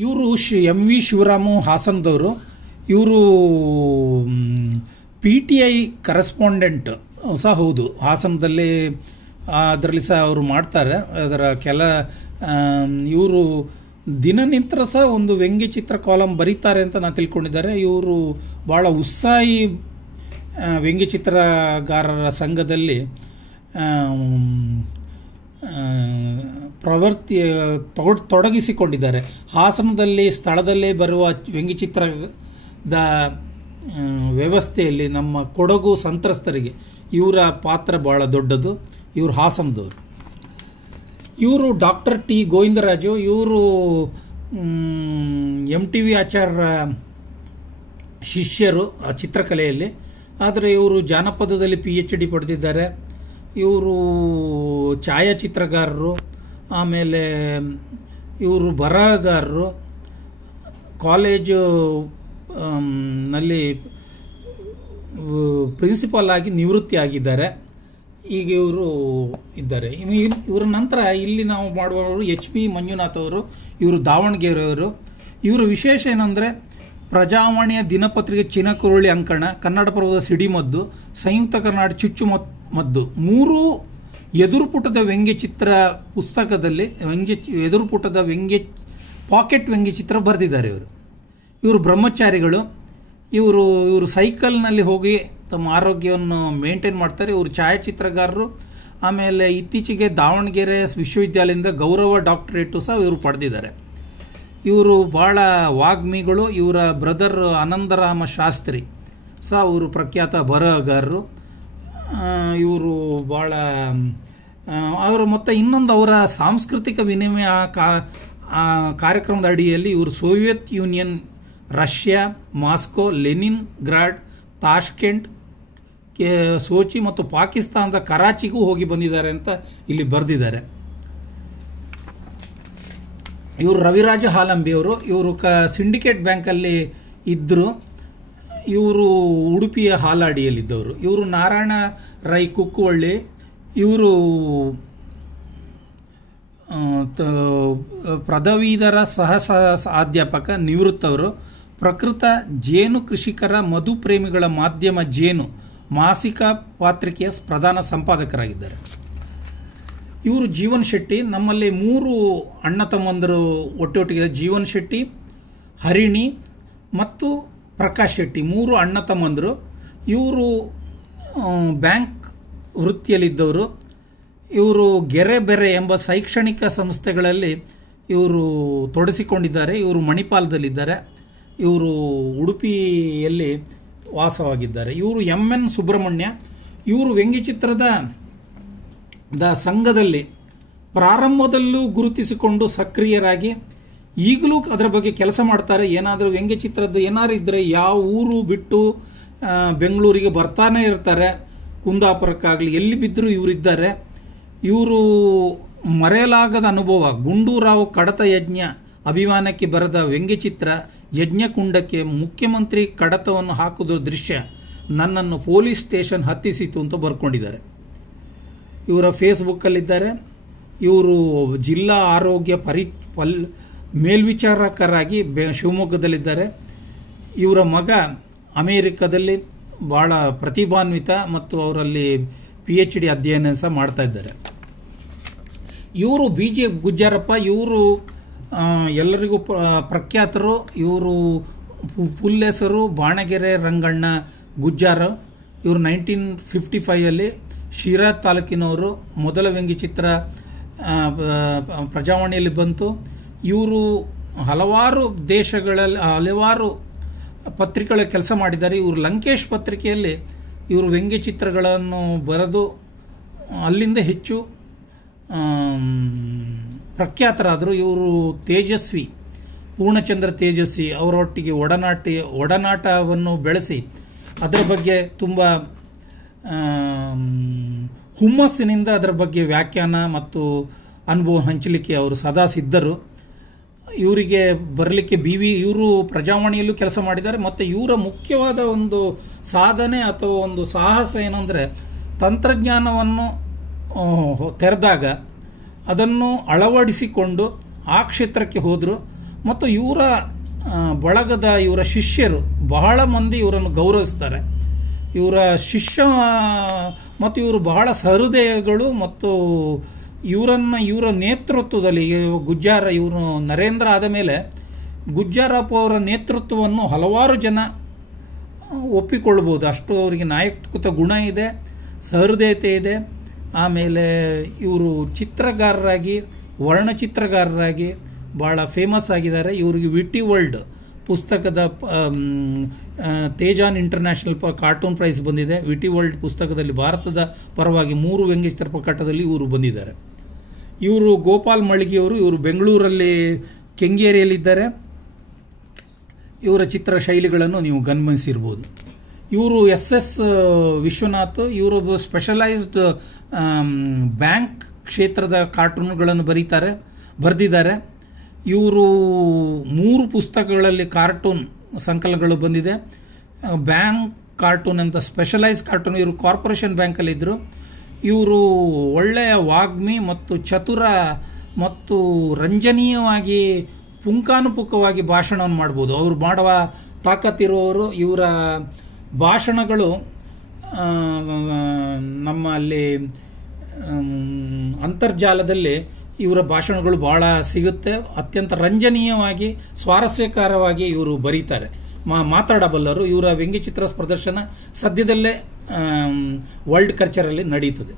ಇವರು M V Shivaramu ಹಾಸನದವರು. ಇವರು PTI correspondent ಸಹ ಹೌದು. ಹಾಸನದಲ್ಲಿ ಅದರಲ್ಲಿ ಸಹ ಅವರು ಮಾಡ್ತಾರೆ. ಅದರ ಇವರು ದಿನನಿತ್ಯ ಸಹ ಒಂದು ವ್ಯಂಗ್ಯಚಿತ್ರ ಕಾಲಮ್ ಬರೀತಾರೆ ಅಂತ ನಾನು ತಿಳ್ಕೊಂಡಿದ್ದಾರೆ. ಇವರು ಭಾಳ ಉತ್ಸಾಹಿ ವ್ಯಂಗ್ಯಚಿತ್ರಗಾರರ ಸಂಘದಲ್ಲಿ ಪ್ರವೃತ್ತಿ ತೊಡಗಿಸಿಕೊಂಡಿದ್ದಾರೆ. ಹಾಸನದಲ್ಲಿ ಸ್ಥಳದಲ್ಲೇ ಬರುವ ವ್ಯಂಗ್ಯಚಿತ್ರದ ವ್ಯವಸ್ಥೆಯಲ್ಲಿ ನಮ್ಮ ಕೊಡಗು ಸಂತ್ರಸ್ತರಿಗೆ ಇವರ ಪಾತ್ರ ಭಾಳ ದೊಡ್ಡದು. ಇವರು ಹಾಸನದವರು. ಇವರು ಡಾಕ್ಟರ್ ಟಿ ಗೋವಿಂದರಾಜು. ಇವರು MTV ಆಚಾರ್ಯರ ಶಿಷ್ಯರು ಚಿತ್ರಕಲೆಯಲ್ಲಿ. ಆದರೆ ಇವರು ಜಾನಪದದಲ್ಲಿ PhD ಪಡೆದಿದ್ದಾರೆ. ಇವರು ಛಾಯಾಚಿತ್ರಗಾರರು, ಆಮೇಲೆ ಇವರು ಬರಹಗಾರರು, ಕಾಲೇಜು ನಲ್ಲಿ ಪ್ರಿನ್ಸಿಪಾಲ್ ಆಗಿ ನಿವೃತ್ತಿ ಆಗಿದ್ದಾರೆ. ಈಗ ಇವರು ಇದ್ದಾರೆ. ಇವರ ನಂತರ ಇಲ್ಲಿ ನಾವು ಮಾಡುವವರು HP ಮಂಜುನಾಥ್ ಅವರು. ಇವರು ದಾವಣಗೆರೆಯವರು. ಇವರ ವಿಶೇಷ ಏನಂದರೆ ಪ್ರಜಾವಾಣಿಯ ದಿನಪತ್ರಿಕೆ ಚಿನಕುರುಳಿ ಅಂಕಣ, ಕನ್ನಡಪ್ರಭದ ಸಿಡಿಮದ್ದು, ಸಂಯುಕ್ತ ಕರ್ನಾಟಕ ಚುಚ್ಚುಮದ್ದು 3 ಎದುರುಪುಟದ ವ್ಯಂಗ್ಯಚಿತ್ರ ಪುಸ್ತಕದಲ್ಲಿ ಎದುರುಪುಟದ ಪಾಕೆಟ್ ವ್ಯಂಗ್ಯಚಿತ್ರ ಬರೆದಿದ್ದಾರೆ. ಇವರು ಬ್ರಹ್ಮಚಾರಿಗಳು. ಇವರು ಸೈಕಲ್ನಲ್ಲಿ ಹೋಗಿ ತಮ್ಮ ಆರೋಗ್ಯವನ್ನು ಮೇಂಟೈನ್ ಮಾಡ್ತಾರೆ. ಇವರು ಛಾಯಾಚಿತ್ರಗಾರರು. ಆಮೇಲೆ ಇತ್ತೀಚೆಗೆ ದಾವಣಗೆರೆ ವಿಶ್ವವಿದ್ಯಾಲಯದಿಂದ ಗೌರವ ಡಾಕ್ಟರೇಟು ಸಹ ಇವರು ಪಡೆದಿದ್ದಾರೆ. ಇವರು ಭಾಳ ವಾಗ್ಮಿಗಳು. ಇವರ ಬ್ರದರ್ ಆನಂದರಾಮ ಶಾಸ್ತ್ರಿ ಸಹ ಅವರು ಪ್ರಖ್ಯಾತ ಬರಹಗಾರರು. ಇವರು ಭಾಳ ಅವರು ಮತ್ತು ಇನ್ನೊಂದು ಅವರ ಸಾಂಸ್ಕೃತಿಕ ವಿನಿಮಯ ಕಾರ್ಯಕ್ರಮದ ಅಡಿಯಲ್ಲಿ ಇವರು Soviet Union, Russia, Moscow, Leningrad, Tashkent, Sochi ಮತ್ತು ಪಾಕಿಸ್ತಾನದ ಕರಾಚಿಗೂ ಹೋಗಿ ಬಂದಿದ್ದಾರೆ ಅಂತ ಇಲ್ಲಿ ಬರೆದಿದ್ದಾರೆ. ಇವರು ರವಿರಾಜ ಹಾಲಂಬಿಯವರು. ಇವರು ಸಿಂಡಿಕೇಟ್ ಬ್ಯಾಂಕಲ್ಲಿ ಇದ್ದರು. ಇವರು ಉಡುಪಿಯ ಹಾಲಾಡಿಯಲ್ಲಿದ್ದವರು. ಇವರು ನಾರಾಯಣ ರೈ ಕುಕ್ಕುವಳ್ಳಿ. ಇವರು ಪದವೀಧರ ಅಧ್ಯಾಪಕ, ನಿವೃತ್ತವರು. ಪ್ರಕೃತ ಜೇನು ಕೃಷಿಕರ ಮಧು ಪ್ರೇಮಿಗಳ ಮಾಧ್ಯಮ ಜೇನು ಮಾಸಿಕ ಪತ್ರಿಕೆಯ ಪ್ರಧಾನ ಸಂಪಾದಕರಾಗಿದ್ದಾರೆ. ಇವರು ಜೀವನ್ ಶೆಟ್ಟಿ. ನಮ್ಮಲ್ಲಿ 3 ಅಣ್ಣ ತಮ್ಮಂದರು ಒಟ್ಟೊಟ್ಟಿಗೆ, ಜೀವನ್ ಶೆಟ್ಟಿ, ಹರಿಣಿ ಮತ್ತು ಪ್ರಕಾಶ್ ಶೆಟ್ಟಿ, 3 ಅಣ್ಣ ತಮ್ಮಂದರು. ಇವರು ಬ್ಯಾಂಕ್ ವೃತ್ತಿಯಲ್ಲಿದ್ದವರು. ಇವರು ಗೆರೆ ಬೆರೆ ಎಂಬ ಶೈಕ್ಷಣಿಕ ಸಂಸ್ಥೆಗಳಲ್ಲಿ ಇವರು ತೊಡಗಿಸಿಕೊಂಡಿದ್ದಾರೆ. ಇವರು ಮಣಿಪಾಲದಲ್ಲಿದ್ದಾರೆ. ಇವರು ಉಡುಪಿಯಲ್ಲಿ ವಾಸವಾಗಿದ್ದಾರೆ. ಇವರು MN ಸುಬ್ರಹ್ಮಣ್ಯ. ಇವರು ವ್ಯಂಗ್ಯಚಿತ್ರದ ಸಂಘದಲ್ಲಿ ಪ್ರಾರಂಭದಲ್ಲೂ ಗುರುತಿಸಿಕೊಂಡು ಸಕ್ರಿಯರಾಗಿ ಈಗಲೂ ಅದರ ಬಗ್ಗೆ ಕೆಲಸ ಮಾಡ್ತಾರೆ. ಏನಾದರೂ ವ್ಯಂಗ್ಯಚಿತ್ರದ್ದು ಏನಾದ್ರು ಇದ್ದರೆ ಯಾವ ಊರು ಬಿಟ್ಟು ಬೆಂಗಳೂರಿಗೆ ಬರ್ತಾನೆ ಇರ್ತಾರೆ. ಕುಂದಾಪುರಕ್ಕಾಗಲಿ ಎಲ್ಲಿ ಬಿದ್ದರೂ ಇವರಿದ್ದಾರೆ. ಇವರು ಮರೆಯಲಾಗದ ಅನುಭವ ಗುಂಡೂರಾವ್ ಕಡತ ಯಜ್ಞ ಅಭಿಮಾನಕ್ಕೆ ಬರೆದ ವ್ಯಂಗ್ಯಚಿತ್ರ ಯಜ್ಞಕುಂಡಕ್ಕೆ ಮುಖ್ಯಮಂತ್ರಿ ಕಡತವನ್ನು ಹಾಕುವ ದೃಶ್ಯ ನನ್ನನ್ನು ಪೊಲೀಸ್ ಸ್ಟೇಷನ್ ಹತ್ತಿಸಿತು ಅಂತ ಬರ್ಕೊಂಡಿದ್ದಾರೆ. ಇವರ ಫೇಸ್ಬುಕ್ಕಲ್ಲಿದ್ದಾರೆ. ಇವರು ಜಿಲ್ಲಾ ಆರೋಗ್ಯ ಮೇಲ್ವಿಚಾರಕರಾಗಿ ಶಿವಮೊಗ್ಗದಲ್ಲಿದ್ದಾರೆ. ಇವರ ಮಗ ಅಮೇರಿಕದಲ್ಲಿ ಭಾಳ ಪ್ರತಿಭಾನ್ವಿತ ಮತ್ತು ಅವರಲ್ಲಿ PhD ಅಧ್ಯಯನ ಸಹ ಮಾಡ್ತಾ ಇದ್ದಾರೆ. ಇವರು BJ ಗುಜ್ಜಾರಪ್ಪ. ಇವರು ಎಲ್ಲರಿಗೂ ಪ್ರಖ್ಯಾತರು. ಇವರು ಫುಲ್ ಹೆಸರು ಬಾಣಗೆರೆ ರಂಗಣ್ಣ ಗುಜ್ಜಾರ. ಇವರು 1955 ಶಿರಾ ತಾಲೂಕಿನವರು. ಮೊದಲ ವ್ಯಂಗ್ಯಚಿತ್ರ ಪ್ರಜಾವಾಣಿಯಲ್ಲಿ ಬಂತು. ಇವರು ಹಲವಾರು ದೇಶಗಳಲ್ಲಿ ಹಲವಾರು ಪತ್ರಿಕೆಗಳ ಕೆಲಸ ಮಾಡಿದ್ದಾರೆ. ಇವರು ಲಂಕೇಶ್ ಪತ್ರಿಕೆಯಲ್ಲಿ ಇವರು ವ್ಯಂಗ್ಯಚಿತ್ರಗಳನ್ನು ಬರೆದು ಅಲ್ಲಿಂದ ಹೆಚ್ಚು ಪ್ರಖ್ಯಾತರಾದರು. ಇವರು ತೇಜಸ್ವಿ, ಪೂರ್ಣಚಂದ್ರ ತೇಜಸ್ವಿ ಅವರೊಟ್ಟಿಗೆ ಒಡನಾಟವನ್ನು ಬೆಳೆಸಿ ಅದರ ಬಗ್ಗೆ ತುಂಬ ಹುಮ್ಮಸ್ಸಿನಿಂದ ಅದರ ಬಗ್ಗೆ ವ್ಯಾಖ್ಯಾನ ಮತ್ತು ಅನುಭವ ಹಂಚಲಿಕ್ಕೆ ಅವರು ಸದಾ ಸಿದ್ಧರು. ಇವರಿಗೆ ಬರಲಿಕ್ಕೆ ಇವರು ಪ್ರಜಾವಾಣಿಯಲ್ಲೂ ಕೆಲಸ ಮಾಡಿದ್ದಾರೆ. ಮತ್ತು ಇವರ ಮುಖ್ಯವಾದ ಒಂದು ಸಾಧನೆ ಅಥವಾ ಒಂದು ಸಾಹಸ ಏನಂದರೆ ತಂತ್ರಜ್ಞಾನವನ್ನು ತೆರೆದಾಗ ಅದನ್ನು ಅಳವಡಿಸಿಕೊಂಡು ಆ ಕ್ಷೇತ್ರಕ್ಕೆ ಹೋದರು ಮತ್ತು ಇವರ ಬಳಗದ ಇವರ ಶಿಷ್ಯರು ಬಹಳ ಮಂದಿ ಇವರನ್ನು ಗೌರವಿಸ್ತಾರೆ. ಇವರ ಶಿಷ್ಯ ಮತ್ತು ಇವರು ಬಹಳ ಸಹೃದಯಗಳು ಮತ್ತು ಇವರ ನೇತೃತ್ವದಲ್ಲಿ ಗುಜ್ಜಾರ ಇವರು ನರೇಂದ್ರ ಆದ ಮೇಲೆ ಗುಜ್ಜಾರಪ್ಪ ಅವರ ನೇತೃತ್ವವನ್ನು ಹಲವಾರು ಜನ ಒಪ್ಪಿಕೊಳ್ಬೋದು. ಅಷ್ಟು ಅವರಿಗೆ ನಾಯಕತ್ವ ಗುಣ ಇದೆ, ಸಹೃದಯತೆ ಇದೆ. ಆಮೇಲೆ ಇವರು ಚಿತ್ರಗಾರರಾಗಿ, ವರ್ಣಚಿತ್ರಗಾರರಾಗಿ ಭಾಳ ಫೇಮಸ್ ಆಗಿದ್ದಾರೆ. ಇವರಿಗೆ ವಿಟಿ ವರ್ಲ್ಡ್ ಪುಸ್ತಕದ ತೇಜಾನ್ ಇಂಟರ್ನ್ಯಾಷನಲ್ ಕಾರ್ಟೂನ್ ಪ್ರೈಸ್ ಬಂದಿದೆ. ವಿಟಿ ವರ್ಲ್ಡ್ ಪುಸ್ತಕದಲ್ಲಿ ಭಾರತದ ಪರವಾಗಿ 3 ವ್ಯಂಗ್ಯ ಚಿತ್ರಪ್ರಕಟದಲ್ಲಿ ಇವರು ಬಂದಿದ್ದಾರೆ. ಇವರು ಗೋಪಾಲ್ ಮಳಿಗೆಯವರು, ಇವರು ಬೆಂಗಳೂರಲ್ಲಿ ಕೆಂಗೇರಿಯಲ್ಲಿದ್ದಾರೆ. ಇವರ ಚಿತ್ರ ಶೈಲಿಗಳನ್ನು ನೀವು ಗಮನಿಸಿರ್ಬೋದು. ಇವರು SS ವಿಶ್ವನಾಥ್, ಇವರು ಸ್ಪೆಷಲೈಸ್ಡ್ ಬ್ಯಾಂಕ್ ಕ್ಷೇತ್ರದ ಕಾರ್ಟೂನ್ಗಳನ್ನು ಬರೆದಿದ್ದಾರೆ. ಇವರು 3 ಪುಸ್ತಕಗಳಲ್ಲಿ ಕಾರ್ಟೂನ್ ಸಂಕಲನಗಳು ಬಂದಿದೆ. ಬ್ಯಾಂಕ್ ಕಾರ್ಟೂನ್ ಅಂತ ಸ್ಪೆಷಲೈಸ್ ಕಾರ್ಟೂನ್. ಇವರು ಕಾರ್ಪೊರೇಷನ್ ಬ್ಯಾಂಕಲ್ಲಿದ್ದರು. ಇವರು ಒಳ್ಳೆಯ ವಾಗ್ಮಿ ಮತ್ತು ಚತುರ ಮತ್ತು ರಂಜನೀಯವಾಗಿ ಪುಂಖಾನುಪುಂಖವಾಗಿ ಭಾಷಣವನ್ನು ಮಾಡ್ಬೋದು. ಅವರು ಮಾಡುವ ತಾಕತ್ತಿರುವವರು. ಇವರ ಭಾಷಣಗಳು ನಮ್ಮಲ್ಲಿ ಅಂತರ್ಜಾಲದಲ್ಲಿ ಇವರ ಭಾಷಣಗಳು ಬಹಳ ಸಿಗುತ್ತೆ. ಅತ್ಯಂತ ರಂಜನೀಯವಾಗಿ, ಸ್ವಾರಸ್ಯಕರವಾಗಿ ಇವರು ಬರೀತಾರೆ, ಮಾತಾಡಬಲ್ಲರು. ಇವರ ವ್ಯಂಗ್ಯಚಿತ್ರ ಪ್ರದರ್ಶನ ಸದ್ಯದಲ್ಲೇ ವರ್ಲ್ಡ್ ಕಲ್ಚರಲ್ಲಿ ನಡೀತದೆ.